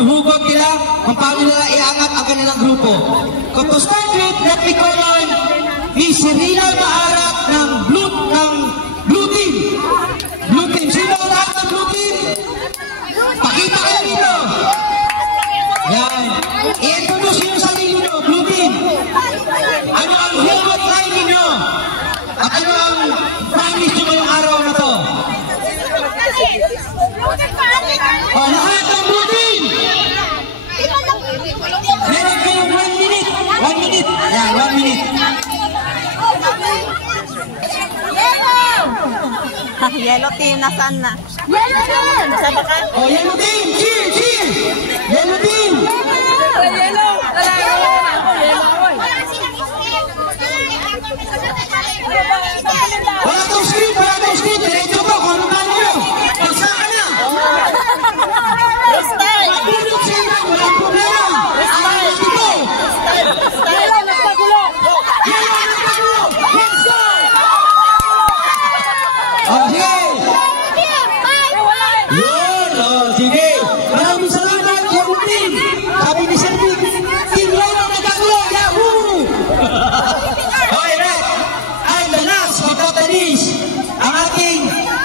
humuhugot nila kung paano nila iangat ang kanilang grupo. But to start with, let me call on Miss Serena Maarak ng Blue Team. Blue Team. Sino ang lahat ng Blue Team? Pakita kayo dito. Yan. I-introduce nyo sa sarili nyo, Blue Team. Ano ang hugot line ninyo? At ano ang promise nyo ngayong araw na to? Lahat ng Blue Team! Meron kayong 1 minute. 1 minute. Yan, 1 minute. Yellow team, nasaan na? Yellow team! Nasaan ka? Oh, Yellow Team! Cheer! Cheer! Yellow Team! Yellow! Wala tong script! Wala tong script! Diretso ko! Kung ano paano nyo! Pagsa ka na! Mabulog sa inyo! Walang problema! Ayaw dito! Yellow, nagpagulo! Yellow! Nagpagulo! Let's go! Oh, sige! Yun! Oh, sige! Maraming salamat! Yellow Team! Sabi ni Sir Vic, Team Yellow nagpagulo! Yahoo! Okay, right! And the last but not the least, ang ating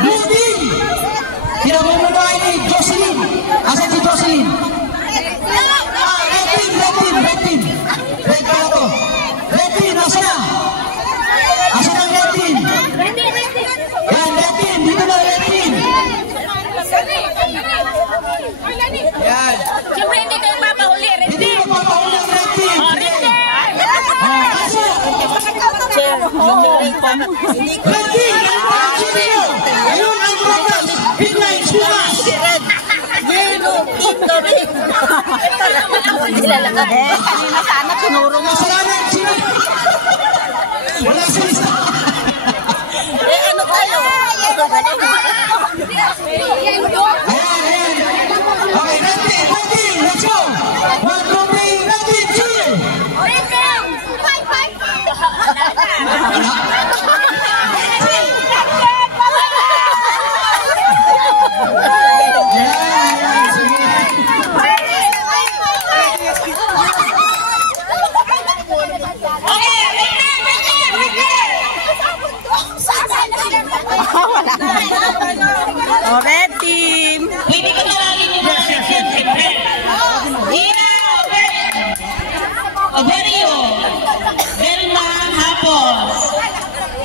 Blue Team! Pinamumunuan ni Jocelyn! Asan si Jocelyn? Red Team! Red Team! Red Team! Red pala to! Red Team! Nasa na? Asan ang Red Team? Yan! Red Team! Dito na Red Team! Yan! Siyempre hindi kayo papahuli, Red Hindi Team! mo papahuli ang Red Team! Red Team! Asa? Red Team! Ayun ang progress! Big lines! Bukas! Kanina sana tinuro mo. Salamat! Sino? Wala sa lista! Ano tayo? Ayan, ayan. Okay, Red Team, let's go! One, two, three, Red Team, cheer! Red Team! Ayan, sige. Oh, red team. Pwede ko tawagin yung mga siyempre. Hina Oberio, Velma Hapos,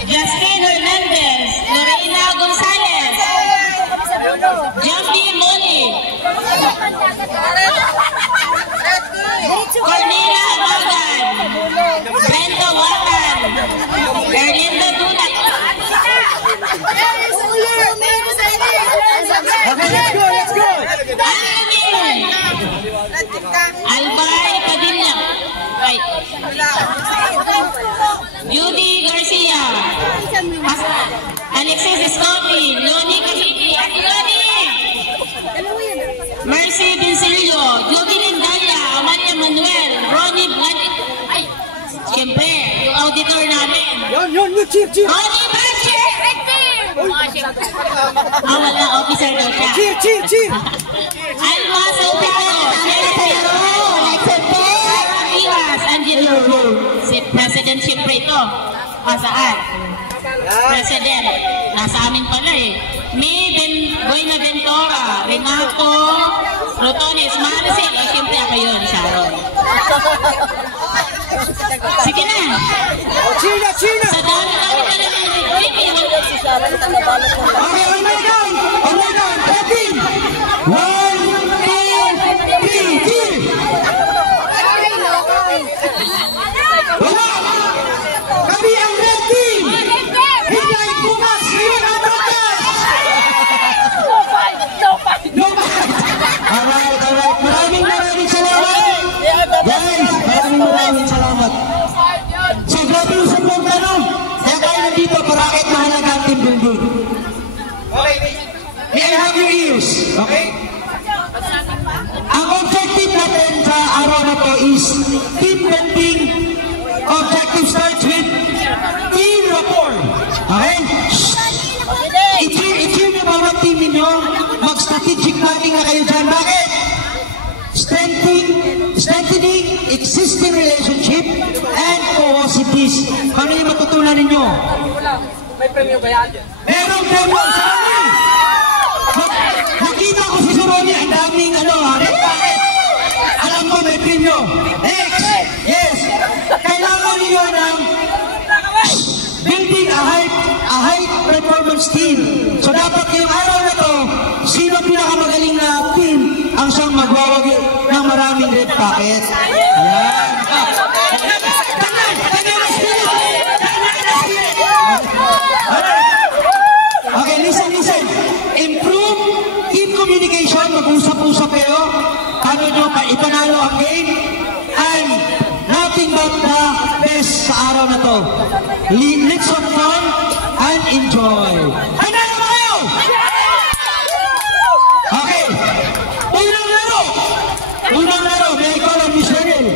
Justin Hernandez, Lorena Gonzalez, Jambi Moli, Cornelia Amagan, Brenda Watan, Erlinda Dunak. Okay, let's go! Albay Padilla, right. Judy Garcia, Alexis Escopi, Loni Cavite, Loni, Mercy Vincilio, Jovelyn Daya, Amalia Manuel, Ronnie Blanc, ay, siyempre, yung auditor namin. Yun, cheer! Ronnie Blanche, Red Team! Wala, officer daw siya. Cheer! Alma Santiago, Angelo, si President siyempre ito. Saan? President. Nasa amin pala eh. Buenaventura, Renato, Rotones, Maricel. Siyempre ako yun, Sharon. Sige na. China! Sa dami-dami ka na ng Okay, on my down! Red Team! 1, 2, 3, cheer! Wala! Kami ang Red Team! Higay bukas! Ngayon ang broadcast! No fight! Alright! Maraming salamat! Guys, maraming salamat! So, grabe yung sablong tanong! Kaya tayo nandito para kahit mahalaga ang team building. Okay, may I have your ears? Okay? Ang objective natin sa araw na to is team building. Objective starts with team rapport. Okay? I-cheer nyo bawat team ninyo. Mag-strategic planning na kayo dyan. Bakit? existing relationship, and co-osities. Ano yung matutunan ninyo? May premyo ba yan? Merong premyo sa kanya! Nakita ko si Soroni, ang daming red packet. Alam ko may premyo. Next! Yes! Kailangan niyo ng building a high performance team. So dapat yung araw na to, sino pinakamagaling na team ang siyang magwawagi ng maraming red packet. Ayan. Okay, listen. Improve team communication. Mag-usap-usap kayo. Paano nyo ipanalo ang game? And nothing but the best sa araw na to. Let's have fun and enjoy. Handa na ba kayo? Okay. Unang laro. May ikaw lang, Miss Cheryl.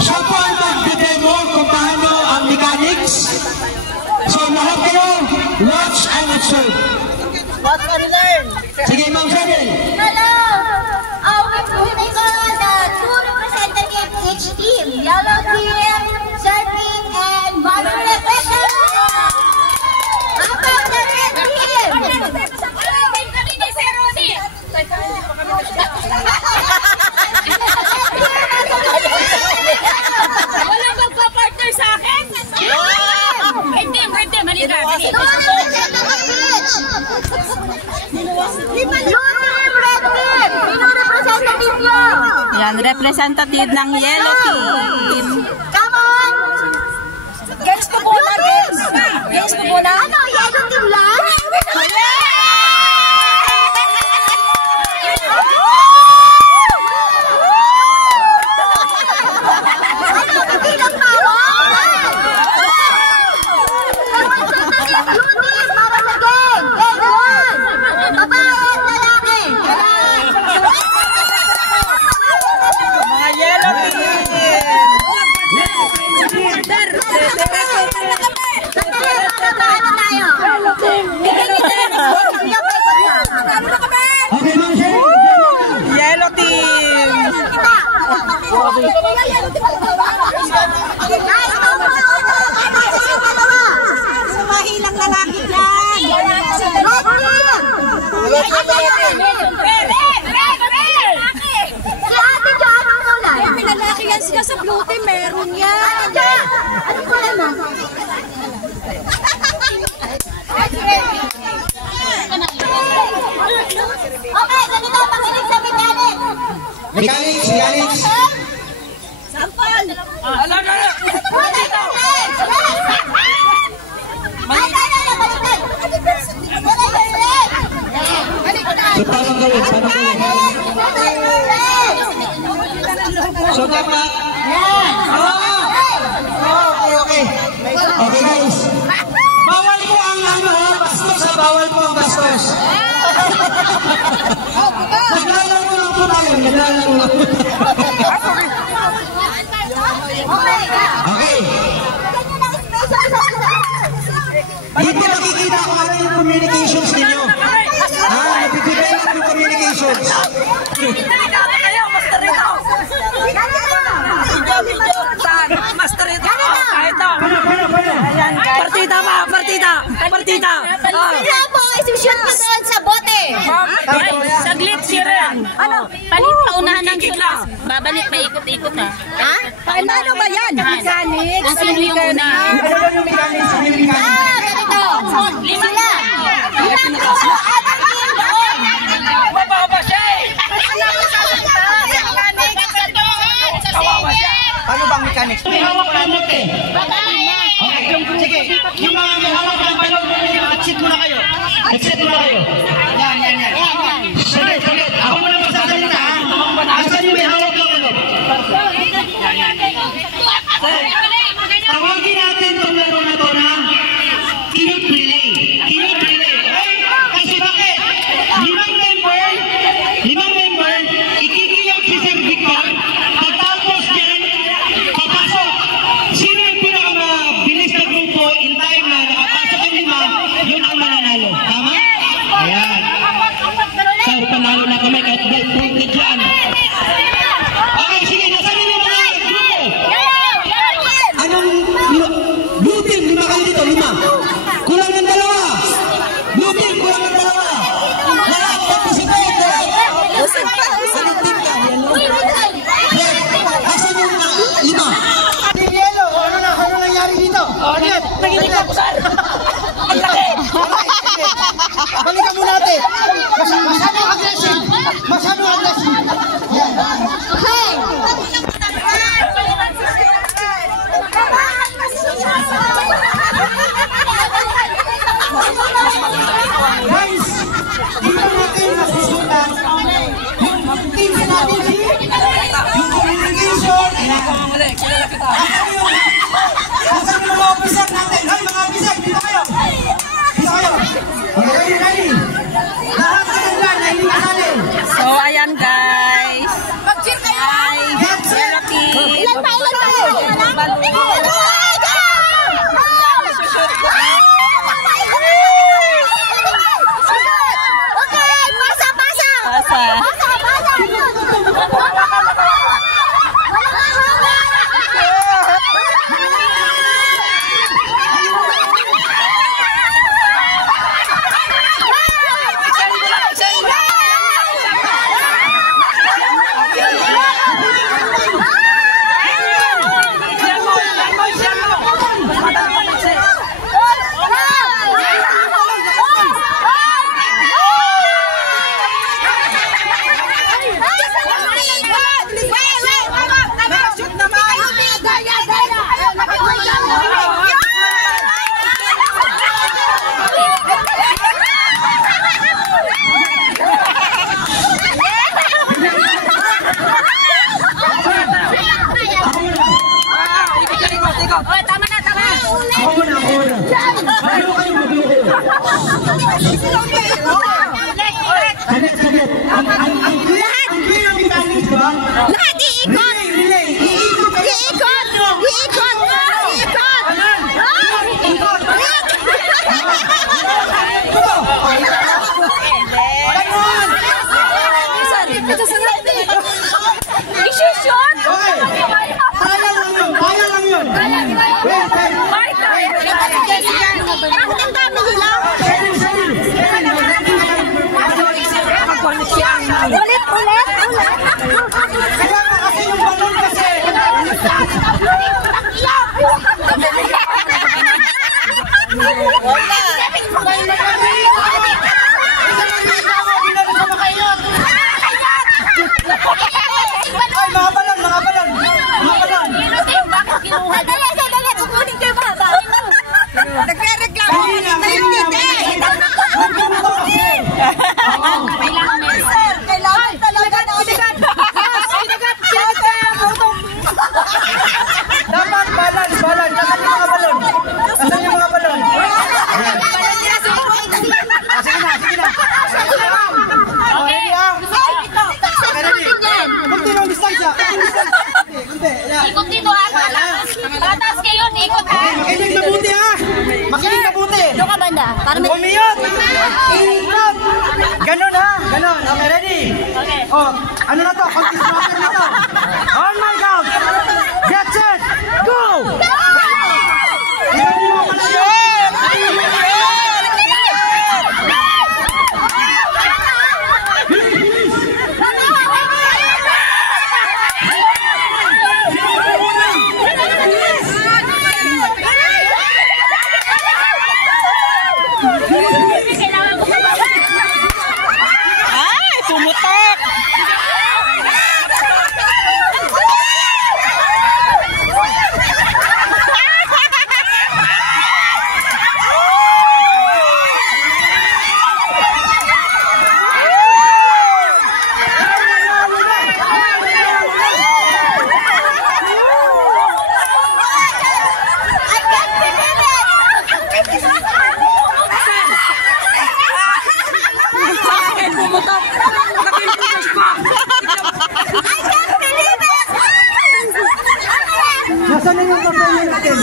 Siya po ang mag-demo kung paano ang mechanics. So lahat kayo, watch and observe. Watch and learn. Sige, Ma'am Cheryl. Hello! We call the two representatives each team. Yellow team, surfing, and modern reflection. How about the red team? Walang magpa-partner sa akin? Hindi, mali ka. Yan, representative ng yellow team. Come on! Games ko muna, games! Games ko muna? Ano, yellow team lang? Ano, kabilang tawa? Para sa game! Game 1! Babae at lalaki! Mga yellow team. Okay, Ma'am Cheryl. Yellow team. Sumahilang lalaki dyan! Si ate dyan, anong kulay? May lalaki yan sila sa blue team, meron yan. Ate dyan! Anong kulay mo? Okay, ganito, makinig sa mechanic. Mechanics. Sampal! So, paano gawin? So, dapat? Okay. Okay, guys. Bawal po ang bastos. Bawal po ang bastos. Naglalaro lang po tayo. Okay. Dito nakikita ko ano yung communications ninyo. Nagpipidelan yung communications. Master ito. Partida. Sila po, isushoot ko doon sa bote. Saglit, Sharon. Ano? Palit paunahan ng sulas. Babalik pa ikot-ikot ha. Ha? Ano ba yan? Mechanics? Ang sino yung una? Ano yung mechanics? Ganito. Sila. Mababa siya eh. Ano bang mechanics? May hawak na mote. Sige, yung mga may hawak ng balon, exit muna kayo. Yan. Salit. Ako muna magsasalita ha. Asan yung may hawak ng balon? Tawagin natin itong laro na to na Kinut Relay. Okay? Kasi bakit? team natin yung communication. Nasaan yung mga officer natin? Hoy, mga officer, dito kayo. Dito kayo. Okay, ready? Lahat ka ng plan na hindi kasali. So, ayan guys. Mag-cheer kayo! Yellow team. Ilan pa? Okay, pasa! Lahat iikot! Isusyon! Kaya lang yun. Bakit ang dami nila? Ulit! Kaya nga kasi yung balon kasi. Kailangan talaga natin. Dapat balance. Nasaan yung mga balon? Sige na. Kunti ng distansya. Kunti. Ikot dito ha. Patas kayo, ikot ha. Makinig mabuti. Doon ka banda. Umiyot. Ikot. Ganon ha. Ganon. Okay, ready? Okay. Oh, ano na to? Contest master na to. On my count. Get set. Go! Ready mo pala yun. Pumutok! Nasaan na yung papaya natin?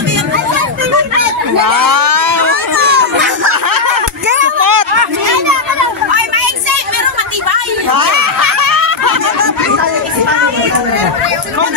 Support! Ay, maigsi, pero matibay. Come